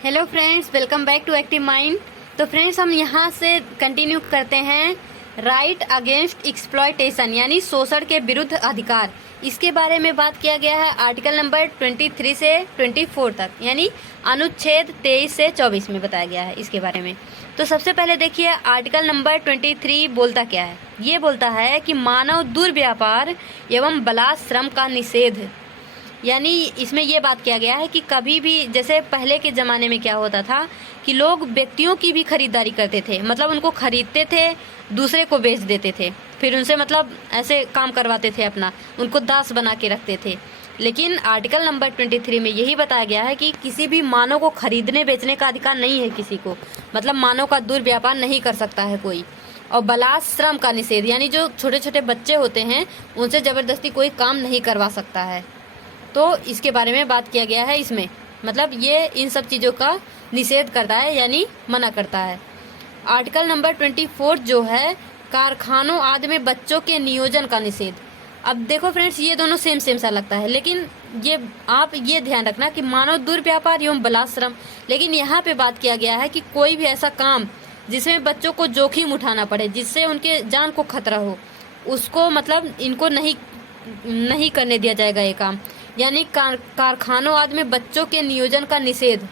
Hello friends, welcome back to active mind. तो friends, हम यहाँ से कंटिन्यू करते हैं राइट अगेंस्ट एक्सप्लॉयटेशन यानी शोषण के विरुद्ध अधिकार। इसके बारे में बात किया गया है आर्टिकल नंबर 23 से 24 तक, यानी अनुच्छेद 23 से 24 में बताया गया है इसके बारे में। तो सबसे पहले देखिए आर्टिकल नंबर 23 बोलता क्या है। ये बोलता है कि मानव दुर्व्यापार एवं बलात्श्रम का निषेध। यानी इसमें ये बात किया गया है कि कभी भी, जैसे पहले के ज़माने में क्या होता था कि लोग व्यक्तियों की भी खरीदारी करते थे, मतलब उनको खरीदते थे, दूसरे को बेच देते थे, फिर उनसे मतलब ऐसे काम करवाते थे, अपना उनको दास बना के रखते थे। लेकिन आर्टिकल नंबर 23 में यही बताया गया है कि किसी भी मानव को खरीदने बेचने का अधिकार नहीं है किसी को, मतलब मानव का दुर्व्यापार नहीं कर सकता है कोई। और बलात्श्रम का निषेध, यानी जो छोटे छोटे बच्चे होते हैं उनसे ज़बरदस्ती कोई काम नहीं करवा सकता है। तो इसके बारे में बात किया गया है इसमें, मतलब ये इन सब चीज़ों का निषेध करता है यानी मना करता है। आर्टिकल नंबर 24 जो है कारखानों आदि में बच्चों के नियोजन का निषेध। अब देखो फ्रेंड्स, ये दोनों सेम सेम सा लगता है, लेकिन ये आप ये ध्यान रखना कि मानव दुर्व्यापार एवं बलात्श्रम, लेकिन यहाँ पे बात किया गया है कि कोई भी ऐसा काम जिसमें बच्चों को जोखिम उठाना पड़े, जिससे उनके जान को खतरा हो, उसको मतलब इनको नहीं करने दिया जाएगा ये काम। यानी कारखानों आदि में बच्चों के नियोजन का निषेध,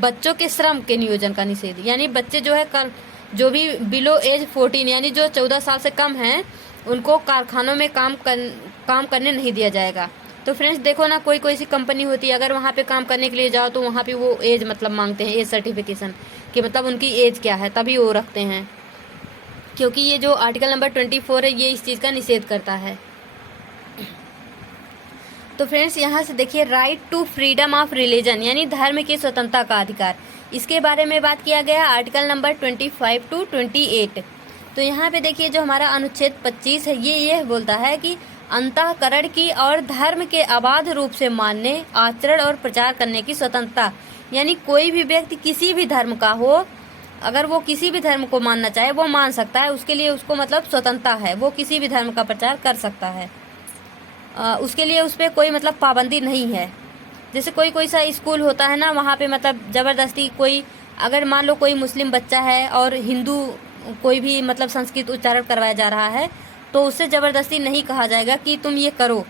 बच्चों के श्रम के नियोजन का निषेध, यानी बच्चे जो है जो भी बिलो एज 14 यानी जो 14 साल से कम हैं उनको कारखानों में काम करने नहीं दिया जाएगा। तो फ्रेंड्स देखो ना, कोई कोई सी कंपनी होती है, अगर वहाँ पे काम करने के लिए जाओ तो वहाँ पे वो एज मतलब मांगते हैं, एज सर्टिफिकेशन कि मतलब उनकी एज क्या है, तभी वो रखते हैं, क्योंकि ये जो आर्टिकल नंबर 24 है ये इस चीज़ का निषेध करता है। तो फ्रेंड्स यहाँ से देखिए right to freedom of religion यानी धर्म की स्वतंत्रता का अधिकार, इसके बारे में बात किया गया आर्टिकल नंबर 25 टू 28। तो यहाँ पे देखिए जो हमारा अनुच्छेद 25 है ये बोलता है कि अंतःकरण की और धर्म के अबाध रूप से मानने, आचरण और प्रचार करने की स्वतंत्रता। यानी कोई भी व्यक्ति किसी भी धर्म का हो, अगर वो किसी भी धर्म को मानना चाहे वो मान सकता है, उसके लिए उसको मतलब स्वतंत्रता है, वो किसी भी धर्म का प्रचार कर सकता है। उसके लिए उस पर कोई मतलब पाबंदी नहीं है। जैसे कोई सा स्कूल होता है ना, वहाँ पे मतलब ज़बरदस्ती कोई, अगर मान लो कोई मुस्लिम बच्चा है और हिंदू कोई भी मतलब संस्कृत उच्चारण करवाया जा रहा है, तो उससे ज़बरदस्ती नहीं कहा जाएगा कि तुम ये करो,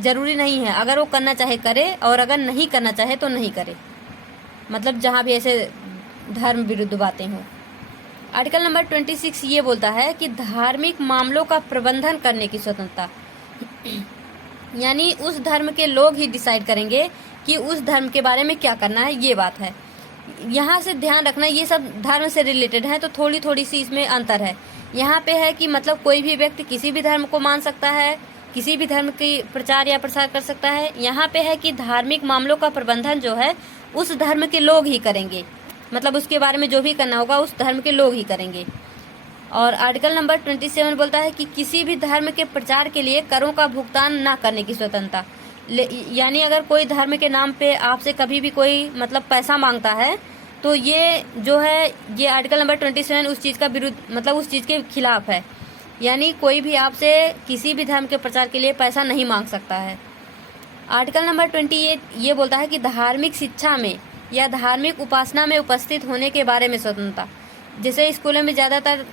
ज़रूरी नहीं है। अगर वो करना चाहे करे और अगर नहीं करना चाहे तो नहीं करे, मतलब जहाँ भी ऐसे धर्म विरुद्ध बातें हों। आर्टिकल नंबर 26 ये बोलता है कि धार्मिक मामलों का प्रबंधन करने की स्वतंत्रता, यानी उस धर्म के लोग ही डिसाइड करेंगे कि उस धर्म के बारे में क्या करना है, ये बात है। यहाँ से ध्यान रखना, ये सब धर्म से रिलेटेड है तो थोड़ी थोड़ी सी इसमें अंतर है। यहाँ पे है कि मतलब कोई भी व्यक्ति किसी भी धर्म को मान सकता है, किसी भी धर्म की प्रचार या प्रसार कर सकता है। यहाँ पे है कि धार्मिक मामलों का प्रबंधन जो है उस धर्म के लोग ही करेंगे, मतलब उसके बारे में जो भी करना होगा उस धर्म के लोग ही करेंगे। और आर्टिकल नंबर 27 बोलता है कि किसी भी धर्म के प्रचार के लिए करों का भुगतान न करने की स्वतंत्रता। यानी अगर कोई धर्म के नाम पे आपसे कभी भी कोई मतलब पैसा मांगता है तो ये जो है ये आर्टिकल नंबर 27 उस चीज़ का विरुद्ध, मतलब उस चीज़ के खिलाफ है। यानी कोई भी आपसे किसी भी धर्म के प्रचार के लिए पैसा नहीं मांग सकता है। आर्टिकल नंबर 28 ये बोलता है कि धार्मिक शिक्षा में या धार्मिक उपासना में उपस्थित होने के बारे में स्वतंत्रता। जैसे स्कूलों में ज़्यादातर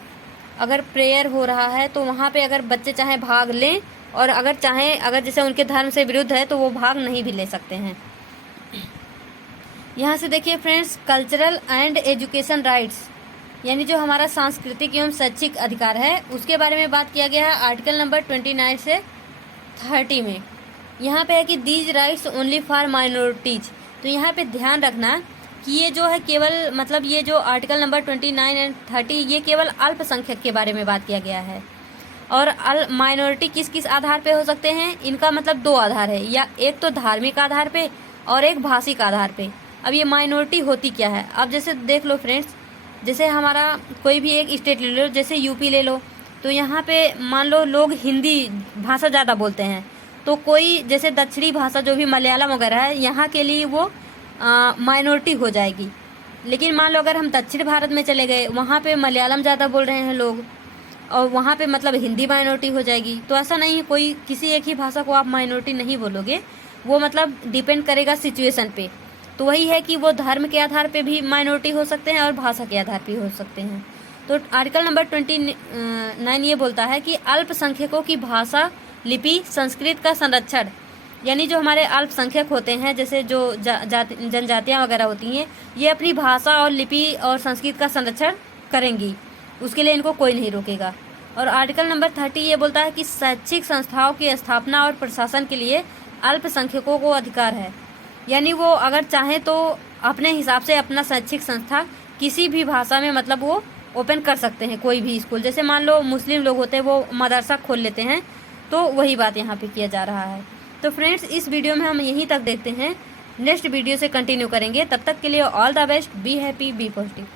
अगर प्रेयर हो रहा है तो वहाँ पे अगर बच्चे चाहें भाग लें, और अगर चाहें, अगर जैसे उनके धर्म से विरुद्ध है तो वो भाग नहीं भी ले सकते हैं। यहाँ से देखिए friends, cultural and education rights, यानी जो हमारा सांस्कृतिक एवं शैक्षिक अधिकार है उसके बारे में बात किया गया है आर्टिकल नंबर 29 से 30 में। यहाँ पे है कि these rights only for minorities. तो यहाँ पे ध्यान रखना कि ये जो है केवल, मतलब ये जो आर्टिकल नंबर 29 एंड 30 ये केवल अल्पसंख्यक के बारे में बात किया गया है। और माइनॉरिटी किस किस आधार पे हो सकते हैं, इनका मतलब दो आधार है, या एक तो धार्मिक आधार पे और एक भाषिक आधार पे। अब ये माइनॉरिटी होती क्या है, अब जैसे देख लो फ्रेंड्स, जैसे हमारा कोई भी एक स्टेट ले लो, जैसे यूपी ले लो, तो यहाँ पे मान लो लोग हिंदी भाषा ज़्यादा बोलते हैं, तो कोई जैसे दक्षिणी भाषा जो भी मलयालम वगैरह है यहाँ के लिए वो माइनॉरिटी हो जाएगी। लेकिन मान लो अगर हम दक्षिण भारत में चले गए, वहाँ पे मलयालम ज़्यादा बोल रहे हैं लोग और वहाँ पे मतलब हिंदी माइनॉरिटी हो जाएगी। तो ऐसा नहीं है, कोई किसी एक ही भाषा को आप माइनॉरिटी नहीं बोलोगे, वो मतलब डिपेंड करेगा सिचुएशन पे। तो वही है कि वो धर्म के आधार पे भी माइनॉरिटी हो सकते हैं और भाषा के आधार पे हो सकते हैं। तो आर्टिकल नंबर 29 ये बोलता है कि अल्पसंख्यकों की भाषा, लिपि, संस्कृत का संरक्षण, यानी जो हमारे अल्पसंख्यक होते हैं, जैसे जो जनजातियाँ वगैरह होती हैं, ये अपनी भाषा और लिपि और संस्कृत का संरक्षण करेंगी, उसके लिए इनको कोई नहीं रोकेगा। और आर्टिकल नंबर 30 ये बोलता है कि शैक्षिक संस्थाओं की स्थापना और प्रशासन के लिए अल्पसंख्यकों को अधिकार है, यानी वो अगर चाहें तो अपने हिसाब से अपना शैक्षिक संस्था किसी भी भाषा में मतलब वो ओपन कर सकते हैं, कोई भी स्कूल। जैसे मान लो मुस्लिम लोग होते हैं वो मदरसा खोल लेते हैं, तो वही बात यहाँ पे किया जा रहा है। तो फ्रेंड्स, इस वीडियो में हम यहीं तक देखते हैं, नेक्स्ट वीडियो से कंटिन्यू करेंगे। तब तक के लिए all the best, be happy, be positive.